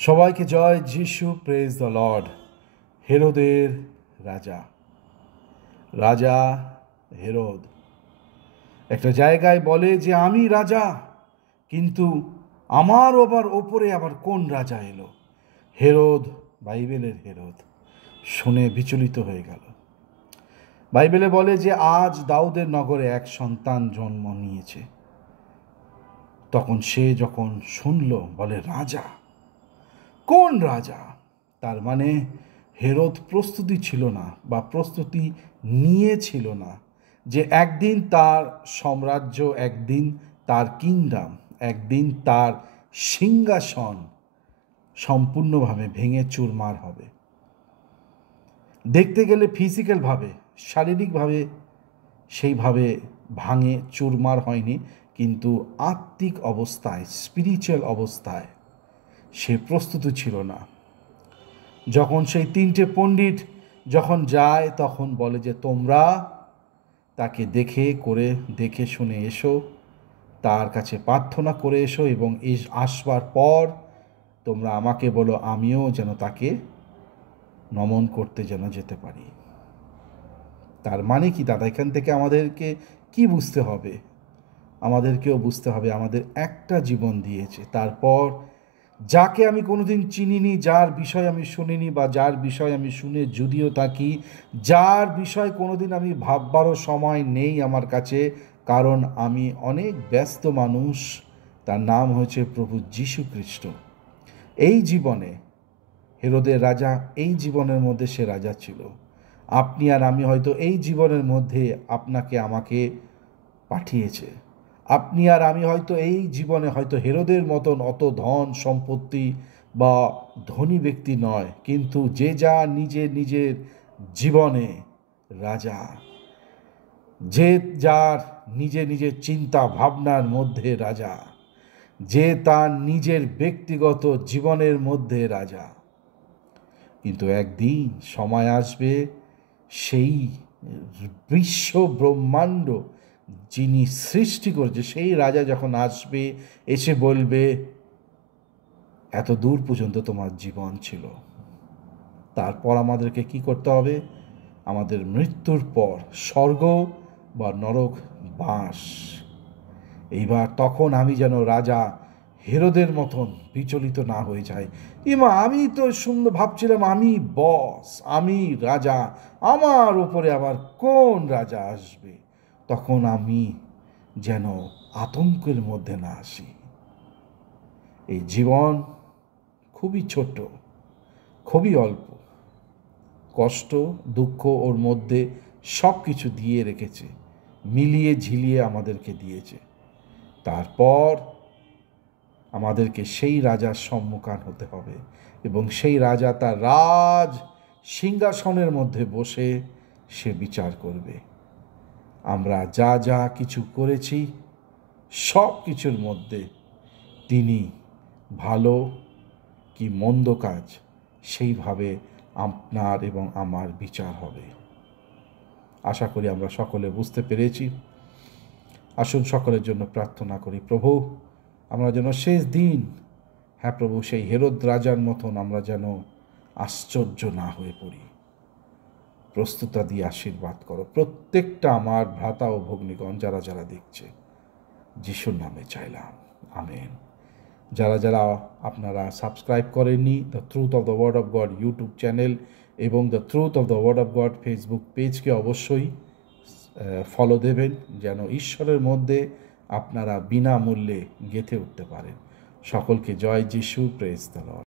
সবাইকে জয় যিশু, praise the Lord. হেরোদের রাজা রাজা হেরোদ একটা জায়গায় বলে যে আমি রাজা, কিন্তু আমার ওপরে আবার কোন রাজা এলো? হেরোদ, বাইবেলের হেরোদ শুনে বিচলিত হয়ে গেল। বাইবেলে বলে যে আজ দাউদের নগরে এক সন্তান জন্ম নিয়েছে। তখন সে যখন শুনল, বলে রাজা? কোন রাজা? তার মানে হেরোদ প্রস্তুতি ছিল না, বা প্রস্তুতি নিয়েছিল না যে একদিন তার সাম্রাজ্য, একদিন তার কিংডম, একদিন তার সিংহাসন সম্পূর্ণভাবে ভেঙে চুরমার হবে। দেখতে গেলে ফিজিক্যালভাবে, শারীরিকভাবে সেইভাবে ভাঙে চুরমার হয়নি, কিন্তু আত্মিক অবস্থায়, স্পিরিচুয়াল অবস্থায় সে প্রস্তুত ছিল না। যখন সেই তিনটে পণ্ডিত যখন যায়, তখন বলে যে তোমরা তাকে দেখে শুনে এসো, তার কাছে প্রার্থনা করে এসো, এবং আসবার পর তোমরা আমাকে বলো, আমিও যেন তাকে নমন করতে যেন যেতে পারি। তার মানে কি দাদা? এখান থেকে আমাদেরকে কি বুঝতে হবে? আমাদেরকেও বুঝতে হবে আমাদের একটা জীবন দিয়েছে, তারপর যাকে আমি কোনোদিন চিনিনি, যার বিষয় আমি শুনিনি, বা যার বিষয় আমি শুনে যদিও থাকি, যার বিষয় কোনোদিন আমি ভাববারও সময় নেই আমার কাছে, কারণ আমি অনেক ব্যস্ত মানুষ। তার নাম হয়েছে প্রভু যীশু খ্রিস্ট। এই জীবনে হেরোদের রাজা, এই জীবনের মধ্যে সে রাজা ছিল। আপনি আর আমি হয়তো এই জীবনের মধ্যে আপনাকে আমাকে পাঠিয়েছে। আপনি আর আমি হয়তো এই জীবনে হয়তো হেরোদের মতন অত ধন সম্পত্তি বা ধনী ব্যক্তি নয়, কিন্তু যে যা নিজের জীবনে রাজা, যে যার নিজের চিন্তা ভাবনার মধ্যে রাজা, যে তার নিজের ব্যক্তিগত জীবনের মধ্যে রাজা। কিন্তু একদিন সময় আসবে, সেই বিশ্ব ব্রহ্মাণ্ড যিনি সৃষ্টি করেছে সেই রাজা যখন আসবে, এসে বলবে এত দূর পর্যন্ত তোমার জীবন ছিল। তারপর আমাদেরকে কি করতে হবে? আমাদের মৃত্যুর পর স্বর্গ বা নরক বাস। এইবার তখন আমি যেন রাজা হেরোদের মতন বিচলিত না হয়ে যাই। আমি তো সুন্দর ভাবছিলাম আমি বস, আমি রাজা, আমার উপরে আবার কোন রাজা আসবে? তখন আমি যেন আতঙ্কের মধ্যে না আসি। এই জীবন খুবই ছোট, খুবই অল্প, কষ্ট দুঃখ ওর মধ্যে সব কিছু দিয়ে রেখেছে, মিলিয়ে ঝিলিয়ে আমাদেরকে দিয়েছে। তারপর আমাদেরকে সেই রাজার সম্মুখীন হতে হবে, এবং সেই রাজা তার রাজ সিংহাসনের মধ্যে বসে সে বিচার করবে। আমরা যা যা কিছু করেছি সব কিছুর মধ্যে তিনি ভালো কি মন্দ কাজ, সেইভাবে আপনার এবং আমার বিচার হবে। আশা করি আমরা সকলে বুঝতে পেরেছি। আসুন সকলের জন্য প্রার্থনা করি। প্রভু, আমরা যেন শেষ দিন, হ্যাঁ প্রভু, সেই হেরোদ রাজার মতন আমরা যেন আশ্চর্য না হয়ে পড়ি। প্রস্তুতা দিয়ে আশীর্বাদ করো প্রত্যেকটা আমার ভ্রাতা ও ভগ্নীগণ, যারা যারা দেখছে, যিশুর নামে চাইলাম, আমেন। যারা আপনারা সাবস্ক্রাইব করেননি the truth of the word of God YouTube channel এবং the truth of the word of God Facebook পেজকে অবশ্যই ফলো দেবেন, যেন ঈশ্বরের মধ্যে আপনারা বিনামূল্যে গেঁথে উঠতে পারেন। সকলকে জয় যিশু, প্রেজ দ্য লর্ড।